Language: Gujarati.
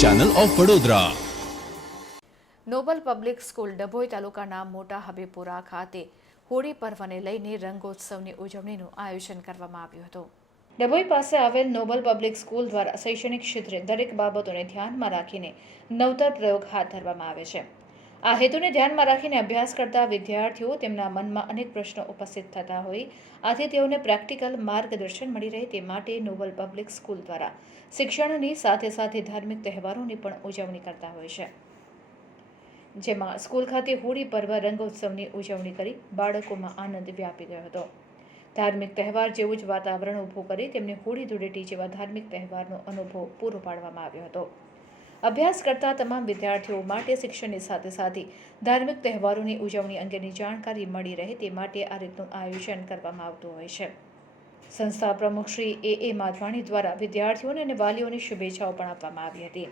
Channel of Vadodara noble public school Dabhoi તાલુકાના મોટા હબીપુરા ખાતે હોળી પર્વને લઈને રંગોત્સવની ઉજવણીનું આયોજન કરવામાં આવ્યું હતું. ડભોઈ પાસે આવેલ નોબલ પબ્લિક સ્કૂલ દ્વારા શૈક્ષણિક ક્ષેત્રે દરેક બાબતોને ધ્યાનમાં રાખીને નવતર પ્રયોગ હાથ ધરવામાં આવે છે. આ હેતુને ધ્યાનમાં રાખીને અભ્યાસ કરતા વિદ્યાર્થીઓ તેમના મનમાં અનેક પ્રશ્નો ઉપસ્થિત થતા હોય. આથી તેઓને પ્રેક્ટિકલ માર્ગદર્શન મળી રહે તે માટે નોબલ પબ્લિક સ્કૂલ દ્વારા શિક્ષણની સાથે સાથે ધાર્મિક તહેવારોની પણ ઉજવણી કરતા હોય છે. જેમાં સ્કૂલ ખાતે હોળી પર્વ રંગોત્સવની ઉજવણી કરી બાળકોમાં આનંદ વ્યાપી ગયો હતો. ધાર્મિક તહેવાર જેવું જ વાતાવરણ ઊભું કરી તેમને હોળી ધૂળેટી જેવા ધાર્મિક તહેવારનો અનુભવ પૂરો પાડવામાં આવ્યો હતો. અભ્યાસ કરતા તમામ વિદ્યાર્થીઓ માટે શિક્ષણની સાથે સાથે ધાર્મિક તહેવારોની ઉજવણી અંગેની જાણકારી મળી રહે તે માટે આ રીતનું આયોજન કરવામાં આવતું હોય છે. સંસ્થા પ્રમુખ શ્રી એ એ માધવાણી દ્વારા વિદ્યાર્થીઓને અને વાલીઓને શુભેચ્છાઓ પણ આપવામાં આવી હતી.